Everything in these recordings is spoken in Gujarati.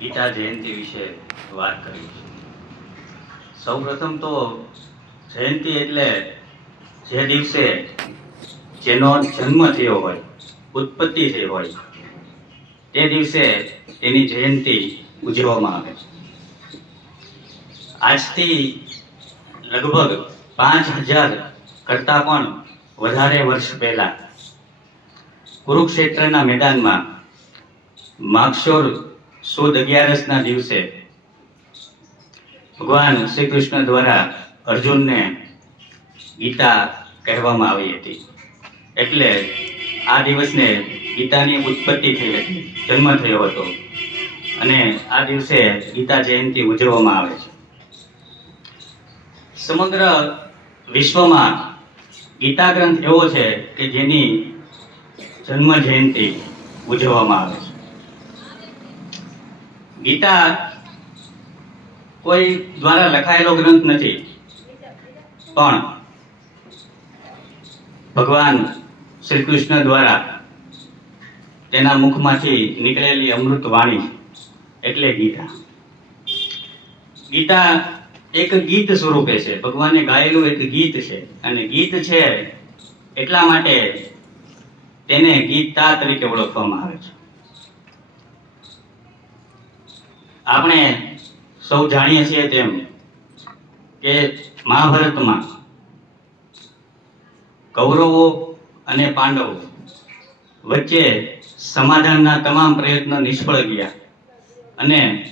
ગીતા જયંતિ વિશે વાત કરવી છે. સૌપ્રથમ તો જયંતિ એટલે જે દિવસે જેનો જન્મ થયો હોય, ઉત્પત્તિ થઈ હોય, તે દિવસે એની જયંતિ ઉજવવામાં આવે છે. આજથી લગભગ પાંચ હજાર કરતાં પણ વધારે વર્ષ પહેલા કુરુક્ષેત્રના મેદાનમાં માગશોર સુદ અગિયારસના દિવસે ભગવાન શ્રી કૃષ્ણ દ્વારા અર્જુનને ગીતા કહેવામાં આવી હતી. એટલે આ દિવસને ગીતાની ઉત્પત્તિ થઈ હતી, જન્મ થયો હતો. અને આ દિવસે ગીતા જયંતિ ઉજવવામાં આવે છે. સમગ્ર વિશ્વમાં ગીતા ગ્રંથ એવો છે કે જેની જન્મ જયંતિ ઉજવવામાં આવે છે. ગીતા કોઈ દ્વારા લખાયેલો ગ્રંથ નથી. પણ ભગવાન શ્રી કૃષ્ણ દ્વારા તેના મુખમાંથી નીકળેલી અમૃત વાણી એટલે ગીતા. ગીતા એક ગીત સ્વરૂપે છે. ભગવાને ગાયેલું એક ગીત છે. અને ગીત છે એટલા માટે તેને ગીતા તરીકે ઓળખવામાં આવે છે. આપણે સૌ જાણીએ છીએ તેમ કે મહાભારતમાં કૌરવો અને પાંડવો વચ્ચે સમાધાનના તમામ પ્રયત્નો નિષ્ફળ ગયા અને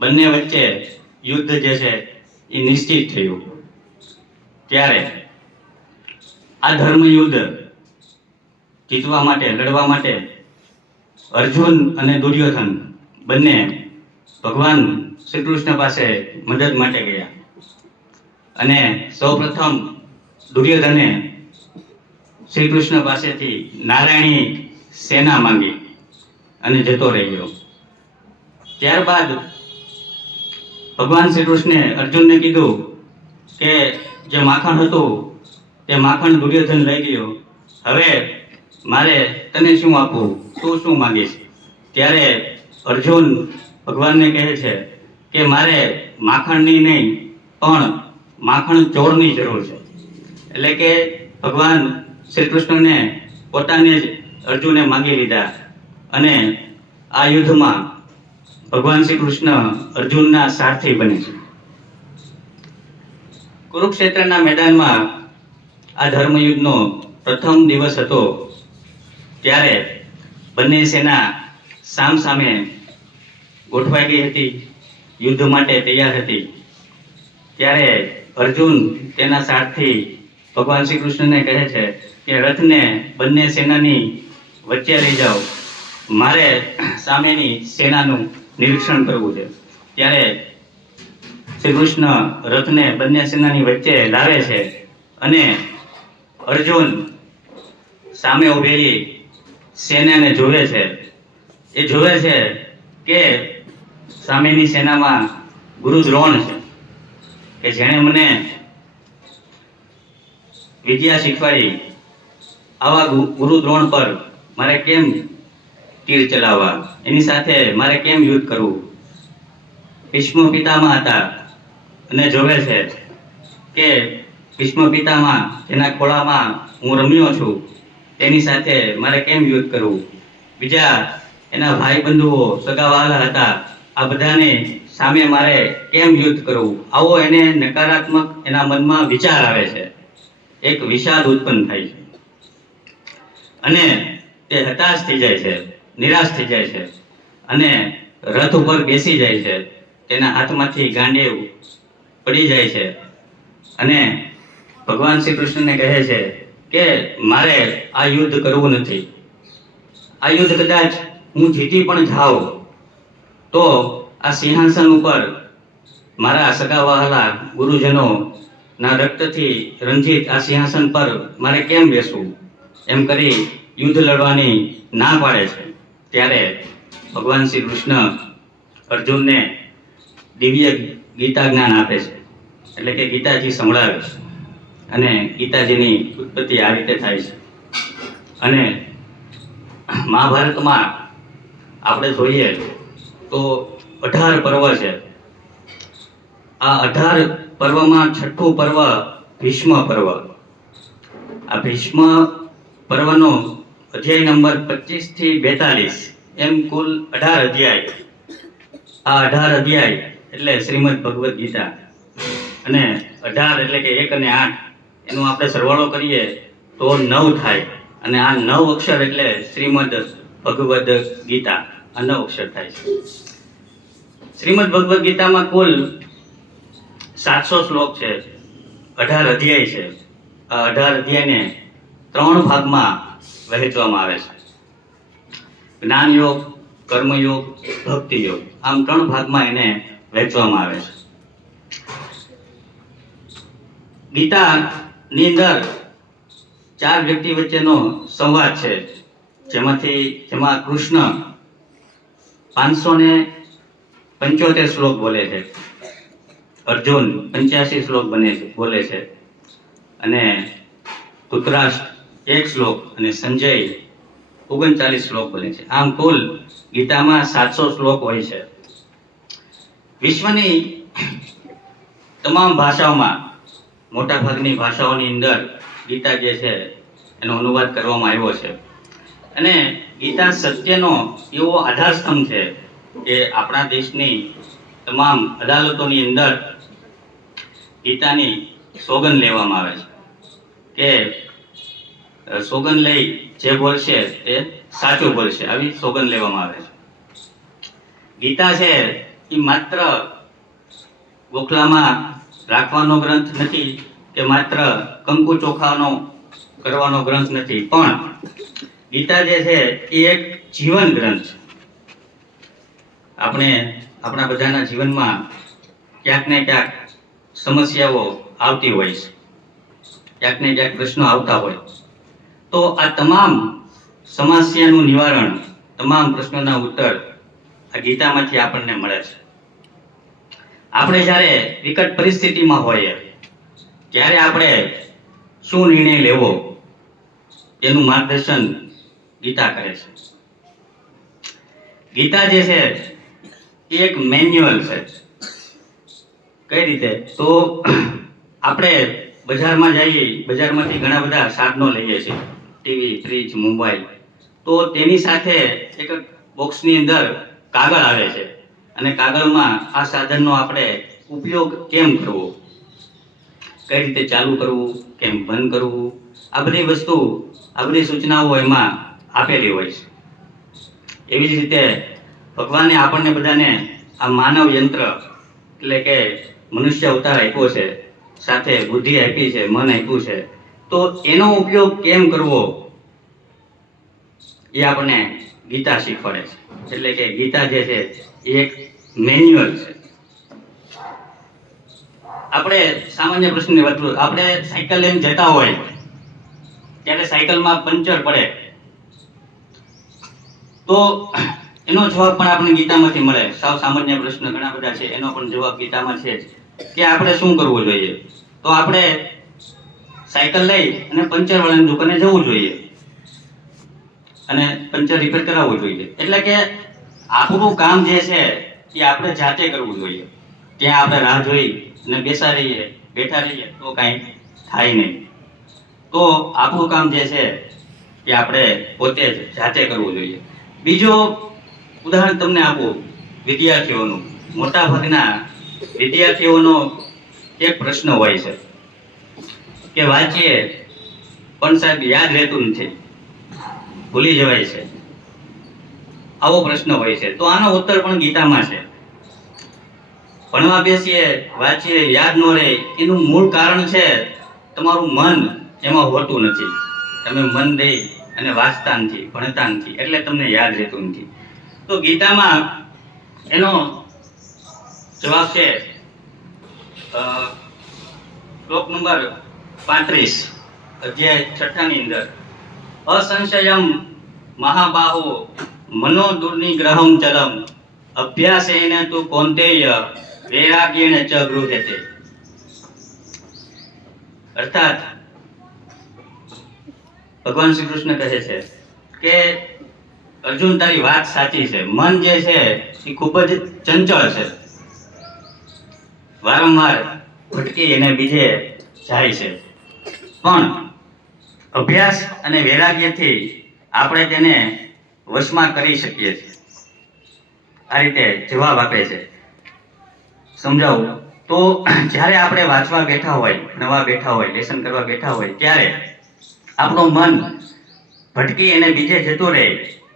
બંને વચ્ચે યુદ્ધ જે છે એ નિશ્ચિત થયું. ત્યારે આ ધર્મ યુદ્ધ જીતવા માટે, લડવા માટે અર્જુન અને દુર્યોધન બંને ભગવાન શ્રી કૃષ્ણ પાસે મદદ માટે ગયા. અને સૌપ્રથમ દુર્યોધને શ્રી કૃષ્ણ પાસેથી નારાયણી સેના માંગી અને જતો રહ્યો. ત્યારબાદ ભગવાન શ્રી કૃષ્ણે અર્જુનને કીધું કે જે માખણ હતું તે માખણ દુર્યોધન લઈ ગયો. હવે મારે તને શું આપવું? તું શું માગીશ? ત્યારે અર્જુન ભગવાનને કહે છે કે મારે માખણની નહીં, પણ માખણ ચોરની જરૂર છે. એટલે કે ભગવાન શ્રી કૃષ્ણને પોતાને જ અર્જુને માંગી લીધા અને આ યુદ્ધમાં ભગવાન શ્રી કૃષ્ણ અર્જુનના સારથી બને છે. કુરુક્ષેત્રના મેદાનમાં આ ધર્મયુદ્ધનો પ્રથમ દિવસ હતો, ત્યારે બંને સેના સામ ગોઠવાઈ ગઈ હતી, યુદ્ધ માટે તૈયાર હતી. ત્યારે અર્જુન તેના સારથી ભગવાન શ્રી કૃષ્ણને કહે છે કે, રથને બંને સેનાની વચ્ચે લઈ જાઓ. મારે સામેની સેનાનું નિરીક્ષણ કરવું છે. ત્યારે શ્રી કૃષ્ણ રથને બંને સેનાની વચ્ચે લાવે છે અને અર્જુન સામે ઉભેલી સેનાને જોવે છે. એ જોવે છે કે સામેની સેનામાં ગુરુ દ્રોણ છે કે જેણે મને વિદ્યા શીખવાડી આવા ગુરુ દ્રોણ પર મારે કેમ તીર ચલાવવા? એની સાથે મારે કેમ યુદ્ધ કરવું? ભીષ્મ પિતામાં હતા અને જોવે છે કે ભીષ્મ પિતામાં જેના ખોળામાં હું રમ્યો છું. તેની સાથે મારે કેમ યુદ્ધ કરવું? બીજા એના ભાઈ બંધુઓ સગાવાલા હતા આ બધાને સામે મારે કેમ યુદ્ધ કરવું? આવો એને નકારાત્મક એના મનમાં વિચાર આવે છે. એક વિષાદ ઉત્પન્ન થાય છે. અને તે હતાશ થઈ જાય છે, નિરાશ થઈ જાય છે અને રથ ઉપર બેસી જાય છે. તેના હાથમાંથી ગાંડે પડી જાય છે. અને ભગવાન શ્રી કૃષ્ણને કહે છે કે, મારે આ યુદ્ધ કરવું નથી. આ યુદ્ધ કદાચ હું જીતી પણ જાઉં. તો આ સિંહાસન ઉપર મારા સગા વહાલા ગુરુજનો ના રક્તથી રંજિત આ સિંહાસન પર મારે કેમ બેસવું? એમ કરી યુદ્ધ લડવાની ના પાડે છે. ત્યારે ભગવાન શ્રી કૃષ્ણ અર્જુનને દિવ્ય ગીતા જ્ઞાન આપે છે. એટલે કે ગીતાજી સંભળાવે છે. અને ગીતાજીની ઉત્પત્તિ આ રીતે થાય છે. અને મહાભારતમાં આપણે જોઈએ તો અઢાર પર્વ છે. આ અઢાર પર્વમાં છઠ્ઠું પર્વ ભીષ્મ પર્વ. આ ભીષ્મ પર્વનો અધ્યાય નંબર પચીસથી બેતાલીસ, એમ કુલ અઢાર અધ્યાય. આ અઢાર અધ્યાય એટલે શ્રીમદ ભગવદ્ ગીતા. અને અઢાર એટલે કે એક અને આઠ, એનો આપણે સરવાળો કરીએ તો નવ થાય. અને આ નવ અક્ષર એટલે શ્રીમદ ભગવદ્ ગીતા. આ અક્ષર થાય છે. શ્રીમદ ભગવદ્ ગીતામાં કુલ સાતસો શ્લોક છે. અઢાર અધ્યાય છે. આ અઢાર અધ્યાયને ત્રણ ભાગમાં વહેંચવામાં આવે છે. જ્ઞાન યોગ કર્મયોગ ભક્તિ યોગ આમ ત્રણ ભાગમાં એને વહેંચવામાં આવે છે. ગીતાની અંદર ચાર વ્યક્તિ વચ્ચેનો સંવાદ છે. જેમાંથી જેમાં કૃષ્ણ પાંચસો ને પંચોતેર શ્લોક બોલે છે. અર્જુન પંચ્યાસી શ્લોક બને બોલે છે. અને ધૃતરાષ્ટ્ર એક શ્લોક અને સંજય ઓગણચાલીસ શ્લોક બોલે છે. આમ કુલ ગીતામાં સાતસો શ્લોક હોય છે. વિશ્વની તમામ ભાષાઓમાં, મોટાભાગની ભાષાઓની અંદર ગીતા જે છે, એનો અનુવાદ કરવામાં આવ્યો છે. અને ગીતા સત્યનો એવો આધારસ્તંભ છે કે આપણા દેશની તમામ અદાલતોની અંદર ગીતાની સોગંદ લેવામાં આવે છે. કે સોગન લઈ જે બોલશે એ સાચું બોલશે. આવી સોગંદ લેવામાં આવે છે. ગીતા છે એ માત્ર ગોખલામાં રાખવાનો ગ્રંથ નથી કે માત્ર કંકુ ચોખાનો કરવાનો ગ્રંથ નથી. પણ ગીતા જે છે, એ એક જીવન ગ્રંથ છે. આપણે આપણા બધાના જીવનમાં ક્યાંક ને ક્યાંક સમસ્યાઓ આવતી હોય છે. ક્યાંક ને ક્યાંક પ્રશ્નો આવતા હોય. તો આ તમામ સમસ્યાનું નિવારણ, તમામ પ્રશ્નોના ઉત્તર આ ગીતામાંથી આપણને મળે છે. આપણે જ્યારે વિકટ પરિસ્થિતિમાં હોઈએ, ત્યારે આપણે શું નિર્ણય લેવો? એનું માર્ગદર્શન ગીતા કરે છે. ગીતા જે છે એક મેન્યુઅલ છે. કઈ રીતે? તો આપણે બજારમાં જઈએ, બજારમાંથી ઘણા બધા સાધનો લઈએ છીએ. TV, fridge, mobile. તો તેની સાથે એક બોક્સની અંદર કાગળ આવે છે. અને કાગળમાં આ સાધનનો આપણે ઉપયોગ કેમ કરવો? કઈ રીતે ચાલુ કરવું? કેમ બંધ કરવું? આ બધી વસ્તુ, આ બધી સૂચનાઓ એમાં આપેલી હોય છે. એવી જ રીતે ભગવાને આપણને બધાને આ માનવ યંત્ર એટલે કે મનુષ્ય અવતાર આપ્યો છે, સાથે બુદ્ધિ આપી છે, મન આપ્યું છે, તો એનો ઉપયોગ કેમ કરવો? એ આપણને ગીતા શીખવાડે છે. એટલે કે ગીતા જે છે, એ એક મેન્યુઅલ છે. આપણે સામાન્ય પ્રશ્નની વાત આપણે સાયકલ લઈને જતા હોય, ત્યારે સાયકલમાં પંચર પડે. તો એનો જવાબ પણ આપણને ગીતામાંથી મળે. સાવ સામાન્ય પ્રશ્ન ઘણા બધા છે. એનો પણ જવાબ ગીતામાં છે કે આપણે શું કરવું જોઈએ? તો આપણે સાયકલ લઈ અને પંચર વાળાની દુકાને જવું જોઈએ. અને પંચર રિપેર કરાવવું જોઈએ. એટલે કે આપણું કામ જે છે એ આપણે જાતે કરવું જોઈએ. ત્યાં આપણે રાહ જોઈ અને બેસા રહીએ, બેઠા રહીએ તો કાંઈ થાય નહીં. તો આપણું કામ જે છે એ આપણે પોતે જ જાતે કરવું જોઈએ. બીજો ઉદાહરણ તમને આપો, વિદ્યાર્થીઓનું. મોટા ભાગના વિદ્યાર્થીઓનો એક પ્રશ્ન હોય છે કે વાંચીએ, પણ સાહેબ યાદ રહેતું નથી. ભૂલી જવાય છે. આવો પ્રશ્ન હોય છે. તો આનો ઉત્તર પણ ગીતામાં છે. ભણવા બેસીએ, વાંચીએ, યાદ ન રહે, એનું મૂળ કારણ છે તમારું મન. એમાં હોતું નથી. તમે મન દઈ અને વાંચતા નથી ભણતા નથી એટલે તમને યાદ રહેતું નથી. તો ગીતામાં એનો જવાબ છે શ્લોક નંબર પાંત્રીસ, અધ્યાય છઠ્ઠાની અંદર. અસંશયમ મહાબાહો મનો દુર્નિગ્રહમ ચલમ, અભ્યાસેન તુ કોંતેય વૈરાગ્યેણ ચ ગૃહ્યતે. અર્થાત ભગવાન શ્રી કૃષ્ણ કહે છે કે, અર્જુન, તારી વાત સાચી છે. મન જે છે, એ ખૂબ જ ચંચળ છે. વારંવાર ભટકી એને બીજે જાય છે. પણ અભ્યાસ અને વૈરાગ્યથી આપણે તેને વશમાં કરી શકીએ છીએ. આ રીતે જવાબ આપે છે. સમજાવું? તો જ્યારે આપણે વાંચવા બેઠા હોય નવા બેઠા હોય, લેસન કરવા બેઠા હોય, ત્યારે આપણું મન ભટકી અને બીજે જતું રહે,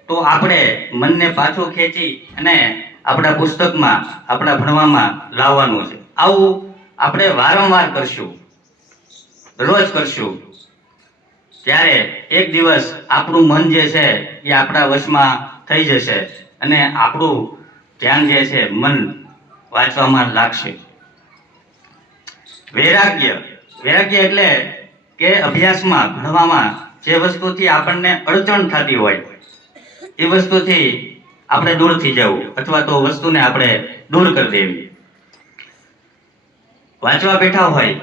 તો આપણે મનને પાછું ખેંચી અને આપણા પુસ્તકમાં, આપણા ભણવામાં લાવવાનું છે. આવું આપણે વારંવાર કરશું. રોજ કરશું. ત્યારે એક દિવસ આપણું મન જે છે એ આપણા વશમાં થઈ જશે અને આપણું ધ્યાન જે છે મન વાંચવામાં લાગશે. વૈરાગ્ય. વૈરાગ્ય એટલે કે અભ્યાસમાં ભણવામાં જે વસ્તુથી આપણને અડચણ થતી હોય, એ વસ્તુથી આપણે દૂર થઈ જવું અથવા તો વસ્તુને આપણે દૂર કરી દેવી. વાંચવા બેઠા હોય,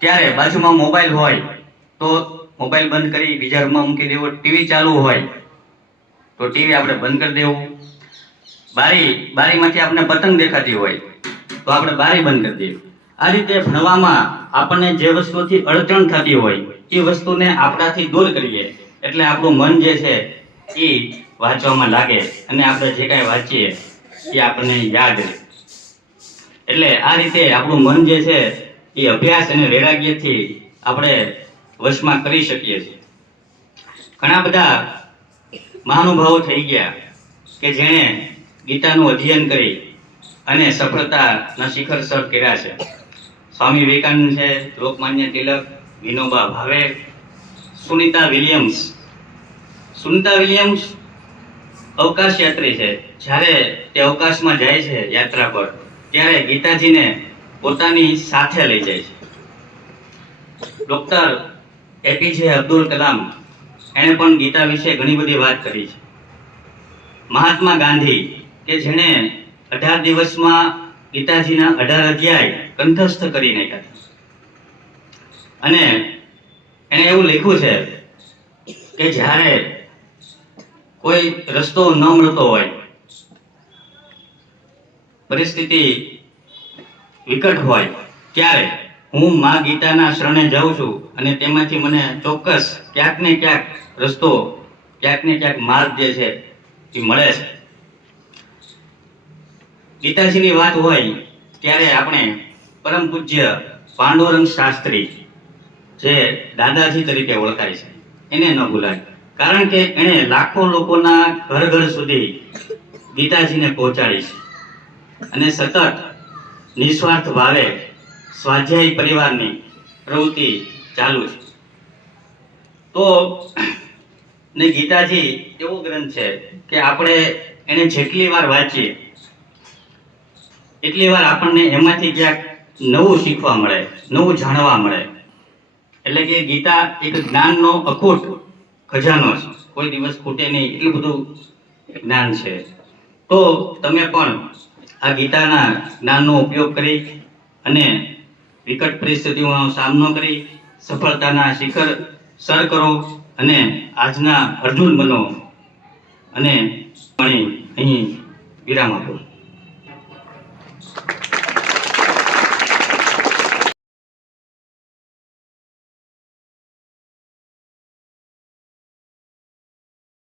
ત્યારે બાજુમાં મોબાઈલ હોય, તો મોબાઈલ બંધ કરી બીજા રૂમમાં મૂકી દેવો. ટીવી ચાલુ હોય, તો ટીવી આપણે બંધ કરી દેવું. બારી, બારીમાંથી આપણને પતંગ દેખાતી હોય, તો આપણે બારી બંધ કરી દેવી. આ રીતે ભણવામાં આપણને જે વસ્તુથી અડચણ થતી હોય, એ વસ્તુને આપણાથી દૂર કરીએ. એટલે આપણું મન જે છે, એ વાંચવામાં લાગે. અને આપણે જે કાંઈ વાંચીએ, એ આપણને યાદ રહે. એટલે આ રીતે આપણું મન જે છે, એ અભ્યાસ અને વૈરાગ્યથી આપણે વશમાં કરી શકીએ છીએ. ઘણા બધા મહાનુભાવો થઈ ગયા કે જેણે ગીતાનું અધ્યયન કરી અને સફળતાના શિખર સર કર્યા છે. સ્વામી વિવેકાનંદ છે, લોકમાન્ય તિલક, વિનોબા ભાવે, સુનિતા વિલિયમ્સ. સુનિતા વિલિયમ્સ અવકાશ યાત્રી છે. જ્યારે તે અવકાશમાં જાય છે યાત્રા પર, ત્યારે ગીતાજીને પોતાની સાથે લઈ જાય છે. ડોક્ટર એપીજે અબ્દુલ કલામ એણે પણ ગીતા વિશે ઘણી બધી વાત કરી છે. મહાત્મા ગાંધી કે જેણે અઢાર દિવસમાં ગીતાજીના અઢાર અધ્યાય કંઠસ્થ કરી નાખ્યા અને એણે એવું લખ્યું છે કે જ્યારે કોઈ રસ્તો ન મળતો હોય, પરિસ્થિતિ વિકટ હોય, ત્યારે હું માં ગીતાના શરણે જાઉં છું અને તેમાંથી મને ચોક્કસ ક્યાંક ને ક્યાંક રસ્તો, ક્યાંક ને ક્યાંક માર્ગ જે છે એ મળે છે. ગીતાજીની વાત હોય ત્યારે આપણે પરમ પૂજ્ય પાંડુરંગ શાસ્ત્રી જે દાદાજી તરીકે ઓળખાય છે, એને ન ભૂલાય. કારણ કે એણે લાખો લોકોના ઘર ઘર સુધી ગીતાજીને પહોંચાડી છે. અને સતત નિસ્વાર્થ ભાવે સ્વાધ્યાય પરિવારની પ્રવૃત્તિ ચાલુ છે. તો ને ગીતાજી એવો ગ્રંથ છે કે આપણે એને જેટલી વાર વાંચીએ એટલી વાર આપણને એમાંથી ક્યાંક નવું શીખવા મળે, નવું જાણવા મળે. એટલે કે ગીતા એક જ્ઞાનનો અખૂટ ખજાનો છે. કોઈ દિવસ ખૂટે નહીં, એટલું બધું જ્ઞાન છે. તો તમે પણ આ ગીતાના જ્ઞાનનો ઉપયોગ કરી અને વિકટ પરિસ્થિતિઓનો સામનો કરી, સફળતાના શિખર સર કરો અને આજના અર્જુન બનો. અને અહીં વિરામ આપો.